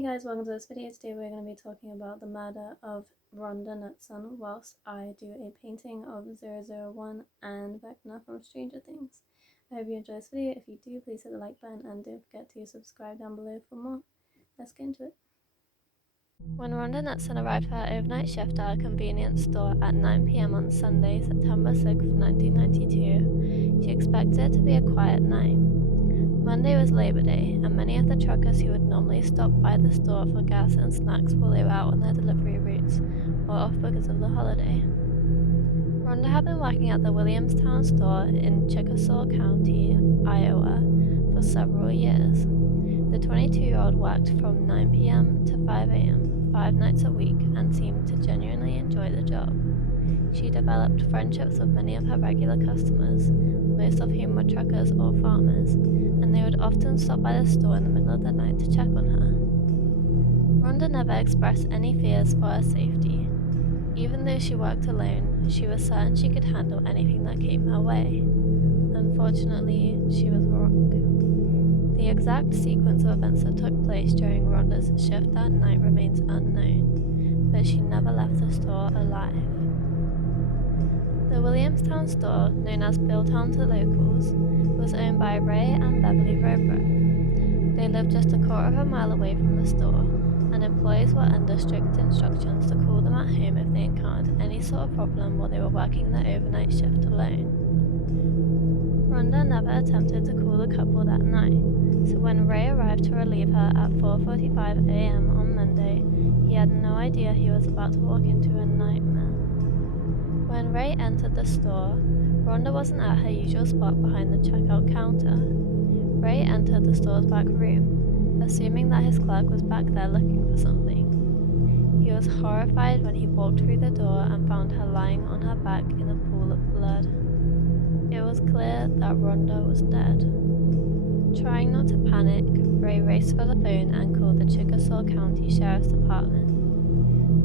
Hey guys, welcome to this video. Today we're going to be talking about the murder of Rhonda Knutson whilst I do a painting of 001 and Vecna from Stranger Things. I hope you enjoy this video. If you do, please hit the like button and don't forget to subscribe down below for more. Let's get into it. When Rhonda Knutson arrived for her overnight shift at a convenience store at 9 p.m. on Sunday, September 6, 1992, she expected it to be a quiet night. Monday was Labor Day, and many of the truckers who would normally stop by the store for gas and snacks while they were out on their delivery routes were off because of the holiday. Rhonda had been working at the Williamstown store in Chickasaw County, Iowa, for several years. The 22-year-old worked from 9 p.m. to 5 a.m. 5 nights a week and seemed to genuinely enjoy the job. She developed friendships with many of her regular customers, most of whom were truckers or farmers, and they would often stop by the store in the middle of the night to check on her. Rhonda never expressed any fears for her safety. Even though she worked alone, she was certain she could handle anything that came her way. Unfortunately, she was wrong. The exact sequence of events that took place during Rhonda's shift that night remains unknown, but she never left the store alive. The Williamstown store, known as Billtown to locals, was owned by Ray and Beverly Robrook. They lived just a quarter of a mile away from the store, and employees were under strict instructions to call them at home if they encountered any sort of problem while they were working their overnight shift alone. Rhonda never attempted to call the couple that night, so when Ray arrived to relieve her at 4:45 a.m. on Monday, he had no idea he was about to walk into a nightmare. When Ray entered the store, Rhonda wasn't at her usual spot behind the checkout counter. Ray entered the store's back room, assuming that his clerk was back there looking for something. He was horrified when he walked through the door and found her lying on her back in a pool of blood. It was clear that Rhonda was dead. Trying not to panic, Ray raced for the phone and called the Chickasaw County Sheriff's Department.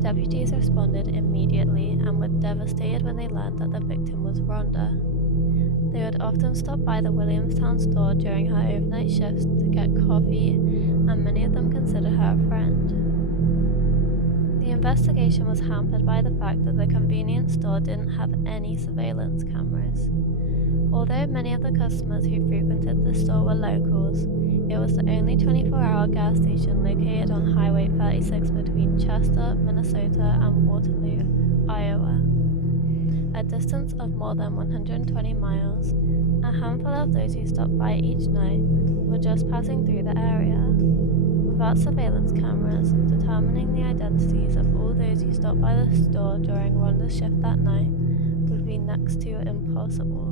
Deputies responded immediately and were devastated when they learned that the victim was Rhonda. They would often stop by the Williamstown store during her overnight shifts to get coffee, and many of them considered her a friend. The investigation was hampered by the fact that the convenience store didn't have any surveillance cameras. Although many of the customers who frequented the store were locals, it was the only 24-hour gas station located on Highway 36 between Chester, Minnesota and Waterloo, Iowa, a distance of more than 120 miles. A handful of those who stopped by each night were just passing through the area. Without surveillance cameras, determining the identities of all those who stopped by the store during Rhonda's shift that night would be next to impossible.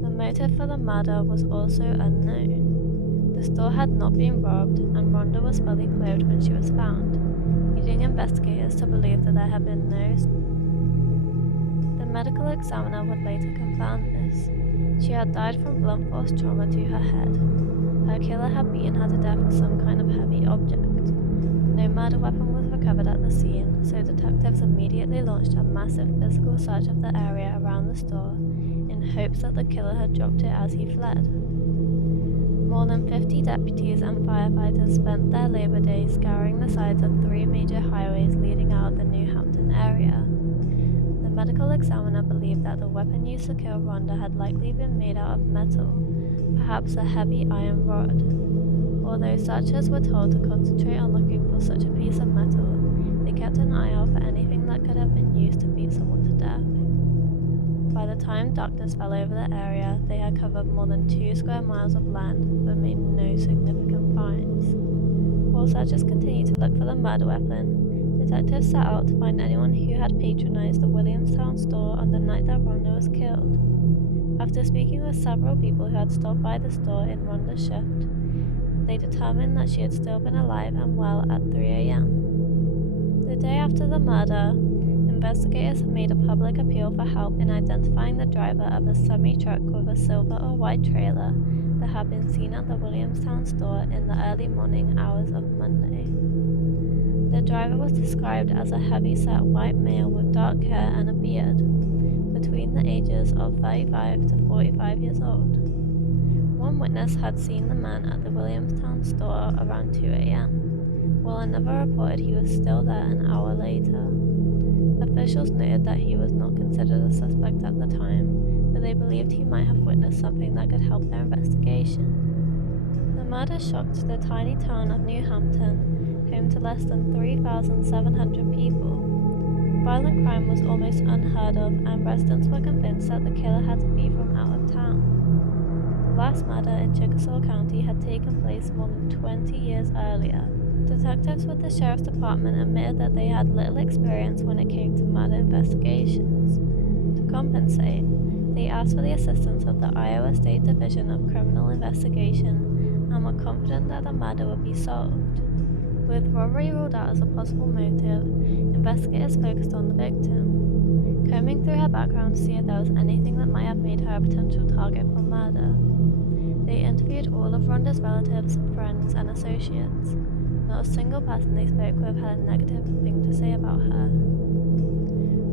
The motive for the murder was also unknown. The store had not been robbed, and Rhonda was fully clothed when she was found, leading investigators to believe that there had been no. The medical examiner would later confirm this. She had died from blunt force trauma to her head. Her killer had beaten her to death with some kind of heavy object. No murder weapon was recovered at the scene, so detectives immediately launched a massive physical search of the area around the store in hopes that the killer had dropped it as he fled. More than 50 deputies and firefighters spent their Labor Day scouring the sides of 3 major highways leading out of the New Hampton area. The medical examiner believed that the weapon used to kill Rhonda had likely been made out of metal, perhaps a heavy iron rod. Although searchers were told to concentrate on looking for such a piece of metal, they kept an eye out for anything that could have been used to beat someone to death. By the time doctors fell over the area, they had covered more than 2 square miles of land, but made no significant finds. While searchers continued to look for the murder weapon, detectives set out to find anyone who had patronized the Williamstown store on the night that Rhonda was killed. After speaking with several people who had stopped by the store in Rhonda's shift, they determined that she had still been alive and well at 3 a.m. The day after the murder, investigators had made a public appeal for help in identifying the driver of a semi-truck with a silver or white trailer that had been seen at the Williamstown store in the early morning hours of Monday. The driver was described as a heavy-set white male with dark hair and a beard, between the ages of 35 to 45 years old. One witness had seen the man at the Williamstown store around 2 a.m., while another reported he was still there an hour later. Officials noted that he was not considered a suspect at the time, but they believed he might have witnessed something that could help their investigation. The murder shocked the tiny town of New Hampton, home to less than 3,700 people. Violent crime was almost unheard of, and residents were convinced that the killer had to be from out of town. The last murder in Chickasaw County had taken place more than 20 years earlier. Detectives with the sheriff's department admitted that they had little experience when it came to murder investigations. To compensate, they asked for the assistance of the Iowa State Division of Criminal Investigation and were confident that the murder would be solved. With robbery ruled out as a possible motive, investigators focused on the victim, combing through her background to see if there was anything that might have made her a potential target for murder. They interviewed all of Rhonda's relatives, friends, and associates. Not a single person they spoke with had a negative thing to say about her.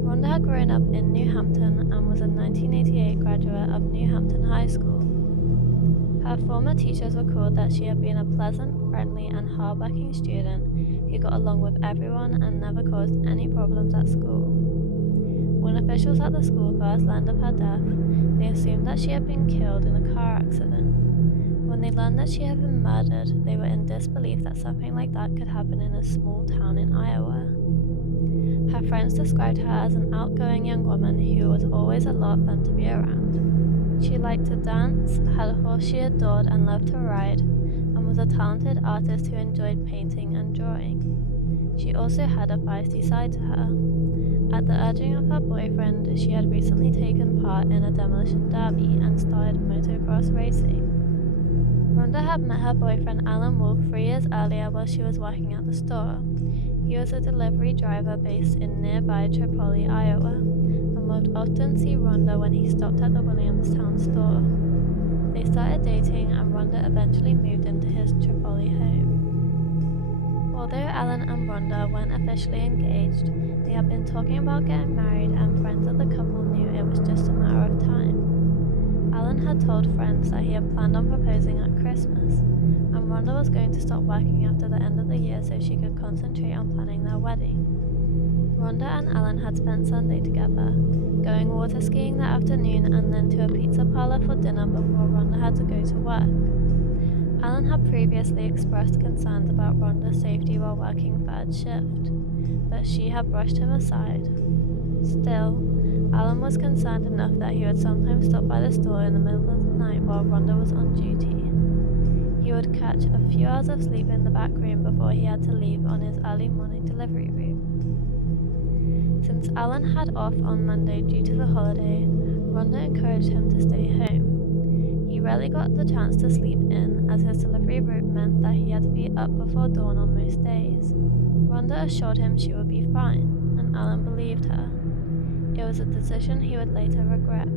Rhonda had grown up in New Hampton and was a 1988 graduate of New Hampton High School. Her former teachers recalled that she had been a pleasant, friendly, and hardworking student who got along with everyone and never caused any problems at school. When officials at the school first learned of her death, they assumed that she had been killed in a car accident. When they learned that she had been murdered, they were in disbelief that something like that could happen in a small town in Iowa. Her friends described her as an outgoing young woman who was always a lot of fun to be around. She liked to dance, had a horse she adored and loved to ride, and was a talented artist who enjoyed painting and drawing. She also had a feisty side to her. At the urging of her boyfriend, she had recently taken part in a demolition derby and started motocross racing. Rhonda had met her boyfriend Alan Wolf 3 years earlier while she was working at the store. He was a delivery driver based in nearby Tripoli, Iowa, and would often see Rhonda when he stopped at the Williamstown store. They started dating, and Rhonda eventually moved into his Tripoli home. Although Alan and Rhonda weren't officially engaged, they had been talking about getting married, and friends of the couple knew it was just a matter of time. Alan had told friends that he had planned on proposing at Christmas, and Rhonda was going to stop working after the end of the year so she could concentrate on planning their wedding. Rhonda and Alan had spent Sunday together, going water skiing that afternoon and then to a pizza parlor for dinner before Rhonda had to go to work. Alan had previously expressed concerns about Rhonda's safety while working third shift, but she had brushed him aside. Still, Alan was concerned enough that he would sometimes stop by the store in the middle of the night while Rhonda was on duty. He would catch a few hours of sleep in the back room before he had to leave on his early morning delivery route. Since Alan had off on Monday due to the holiday, Rhonda encouraged him to stay home. He rarely got the chance to sleep in, as his delivery route meant that he had to be up before dawn on most days. Rhonda assured him she would be fine, and Alan believed her. It was a decision he would later regret.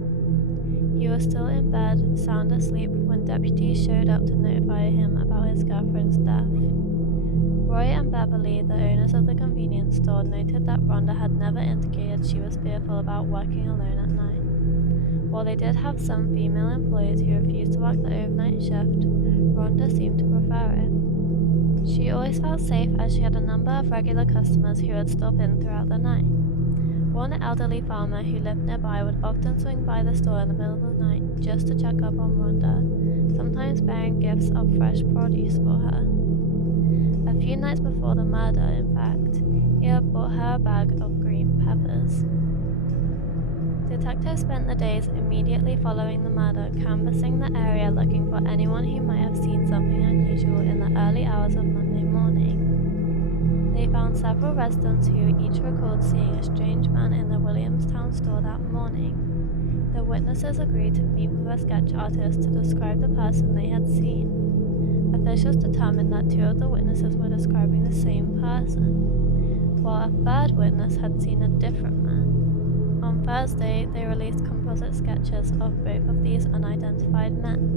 He was still in bed, sound asleep, when deputies showed up to notify him about his girlfriend's death. Roy and Beverly, the owners of the convenience store, noted that Rhonda had never indicated she was fearful about working alone at night. While they did have some female employees who refused to work the overnight shift, Rhonda seemed to prefer it. She always felt safe as she had a number of regular customers who would stop in throughout the night. One elderly farmer who lived nearby would often swing by the store in the middle of the night just to check up on Rhonda, sometimes bearing gifts of fresh produce for her. A few nights before the murder, in fact, he had bought her a bag of green peppers. Detectives spent the days immediately following the murder canvassing the area looking for anyone who might have seen something unusual in the early hours of Monday morning. They found several residents who each recalled seeing a strange man in the Williamstown store that morning. The witnesses agreed to meet with a sketch artist to describe the person they had seen. Officials determined that 2 of the witnesses were describing the same person, while a third witness had seen a different man. On Thursday, they released composite sketches of both of these unidentified men.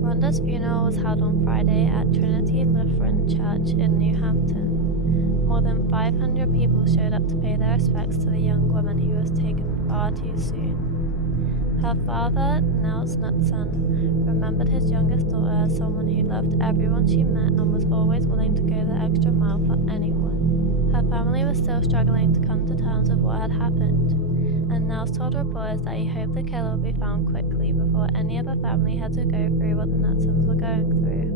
Rhonda's funeral was held on Friday at Trinity Lutheran Church in New Hampton. More than 500 people showed up to pay their respects to the young woman who was taken far too soon. Her father, Knutson, remembered his youngest daughter as someone who loved everyone she met and was always willing to go the extra mile for anyone. Her family was still struggling to come to terms with what had happened, and Nels told reporters that he hoped the killer would be found quickly before any other family had to go through what the Knutsons were going through.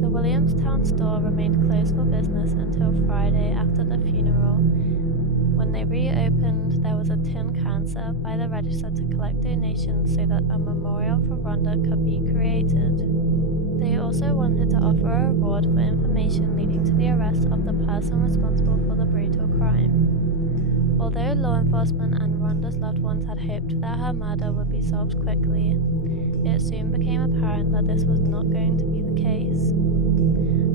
The Williamstown store remained closed for business until Friday after the funeral. When they reopened, there was a tin can set up by the register to collect donations so that a memorial for Rhonda could be created. They also wanted to offer a reward for information leading to the arrest of the person responsible for the brutal crime. Although law enforcement and Rhonda's loved ones had hoped that her murder would be solved quickly, it soon became apparent that this was not going to be the case.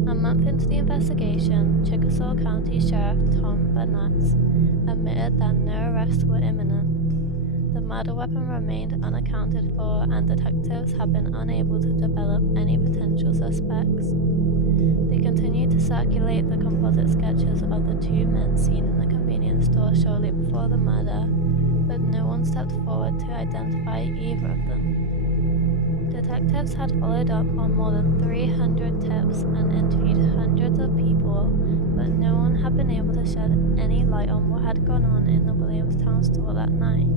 A month into the investigation, Chickasaw County Sheriff Tom Burnett admitted that no arrests were imminent. The murder weapon remained unaccounted for, and detectives have been unable to develop any potential suspects. They continued to circulate the composite sketches of the two men seen in the convenience store shortly before the murder, but no one stepped forward to identify either of them. Detectives had followed up on more than 300 tips and interviewed hundreds of people, but no one had been able to shed any light on what had gone on in the Williamstown store that night.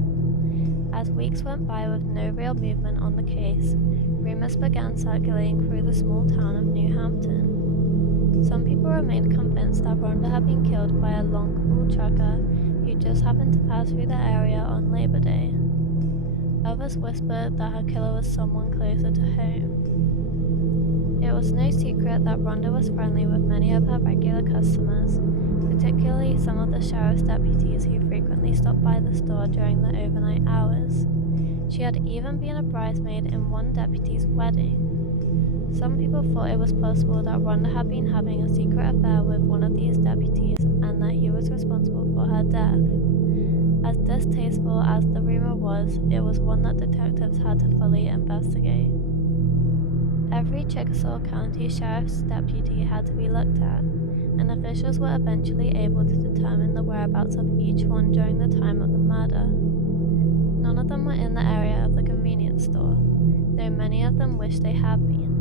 As weeks went by with no real movement on the case, rumors began circulating through the small town of New Hampton. Some people remained convinced that Rhonda had been killed by a long-haul trucker who just happened to pass through the area on Labor Day. Others whispered that her killer was someone closer to home. It was no secret that Rhonda was friendly with many of her regular customers, particularly some of the sheriff's deputies who frequently stopped by the store during the overnight hours. She had even been a bridesmaid in one deputy's wedding. Some people thought it was possible that Rhonda had been having a secret affair with one of these deputies and that he was responsible for her death. As distasteful as the rumor was, it was one that detectives had to fully investigate. Every Chickasaw County Sheriff's deputy had to be looked at, and officials were eventually able to determine the whereabouts of each one during the time of the murder. None of them were in the area of the convenience store, though many of them wished they had been.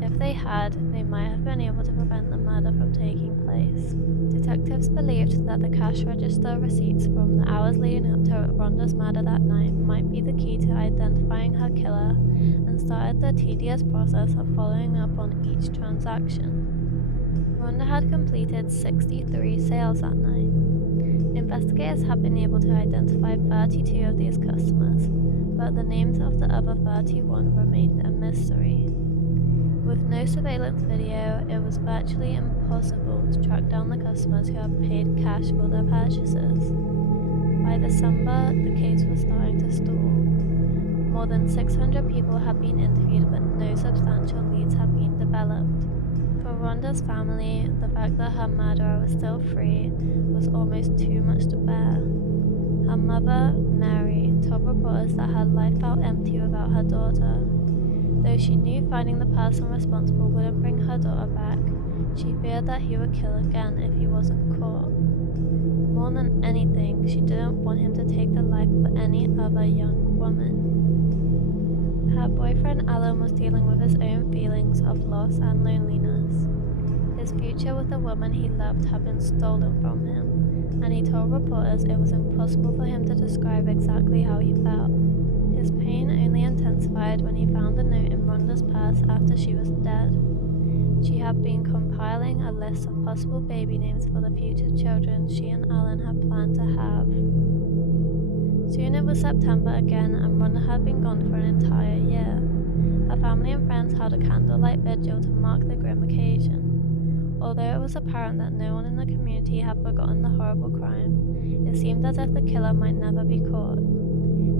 If they had, they might have been able to prevent the murder from taking place. Detectives believed that the cash register receipts from the hours leading up to Rhonda's murder that night might be the key to identifying her killer, and started the tedious process of following up on each transaction. Rhonda had completed 63 sales that night. Investigators have been able to identify 32 of these customers, but the names of the other 31 remained a mystery. With no surveillance video, it was virtually impossible to track down the customers who had paid cash for their purchases. By December, the case was starting to stall. More than 600 people had been interviewed, but no substantial leads had been developed. For Rhonda's family, the fact that her murderer was still free was almost too much to bear. Her mother, Mary, told reporters that her life felt empty without her daughter. Though she knew finding the person responsible wouldn't bring her daughter back, she feared that he would kill again if he wasn't caught. More than anything, she didn't want him to take the life of any other young woman. Her boyfriend Alan was dealing with his own feelings of loss and loneliness. His future with the woman he loved had been stolen from him, and he told reporters it was impossible for him to describe exactly how he felt. His pain only intensified when he found a note in Rhonda's purse after she was dead. She had been compiling a list of possible baby names for the future children she and Alan had planned to have. Soon it was September again, and Rhonda had been gone for an entire year. Her family and friends held a candlelight vigil to mark the grim occasion. Although it was apparent that no one in the community had forgotten the horrible crime, it seemed as if the killer might never be caught.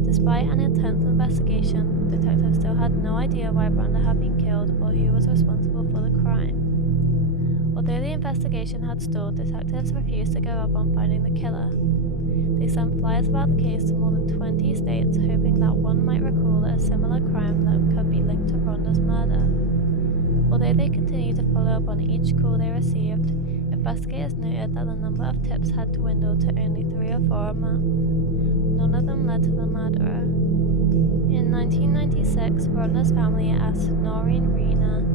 Despite an intense investigation, detectives still had no idea why Rhonda had been killed or who was responsible for the crime. Although the investigation had stalled, detectives refused to give up on finding the killer. They sent flyers about the case to more than 20 states, hoping that one might recall a similar crime that could be linked to Rhonda's murder. Although they continued to follow up on each call they received, investigators noted that the number of tips had dwindled to only 3 or 4 a month. None of them led to the murderer. In 1996, Rhonda's family asked Noreen Reena,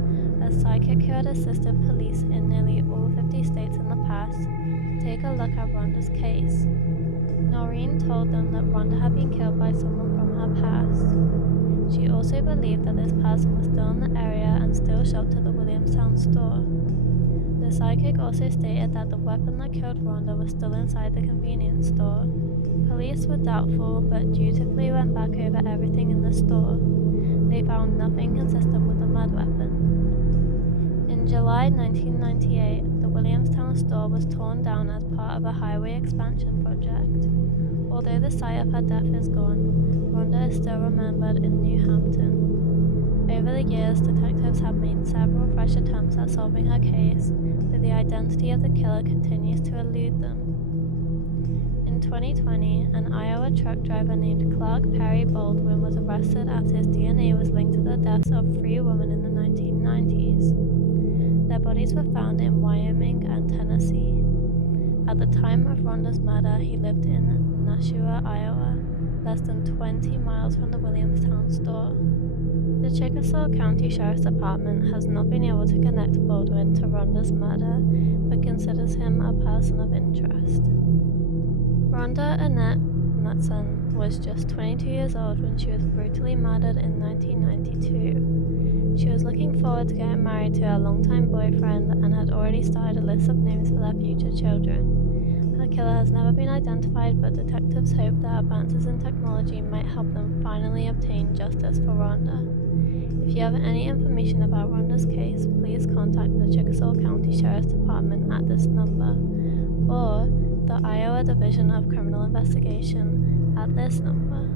a psychic who had assisted police in nearly all 50 states in the past, to take a look at Rhonda's case. Noreen told them that Rhonda had been killed by someone from her past. She also believed that this person was still in the area and still shopped at the Williamstown store. The psychic also stated that the weapon that killed Rhonda was still inside the convenience store. Police were doubtful, but dutifully went back over everything in the store. They found nothing consistent with the murder weapon. In July 1998, the Williamstown store was torn down as part of a highway expansion project. Although the site of her death is gone, Rhonda is still remembered in New Hampton. Over the years, detectives have made several fresh attempts at solving her case, but the identity of the killer continues to elude them. In 2020, an Iowa truck driver named Clark Perry Baldwin was arrested after his DNA was linked to the deaths of 3 women in the 1990s. Their bodies were found in Wyoming and Tennessee. At the time of Rhonda's murder, he lived in Nashua, Iowa, less than 20 miles from the Williamstown store. The Chickasaw County Sheriff's Department has not been able to connect Baldwin to Rhonda's murder, but considers him a person of interest. Rhonda Annette Knutson was just 22 years old when she was brutally murdered in 1992. She was looking forward to getting married to her longtime boyfriend and had already started a list of names for their future children. Her killer has never been identified, but detectives hope that advances in technology might help them finally obtain justice for Rhonda. If you have any information about Rhonda's case, please contact the Chickasaw County Sheriff's Department at this number, or the Iowa Division of Criminal Investigation at this number.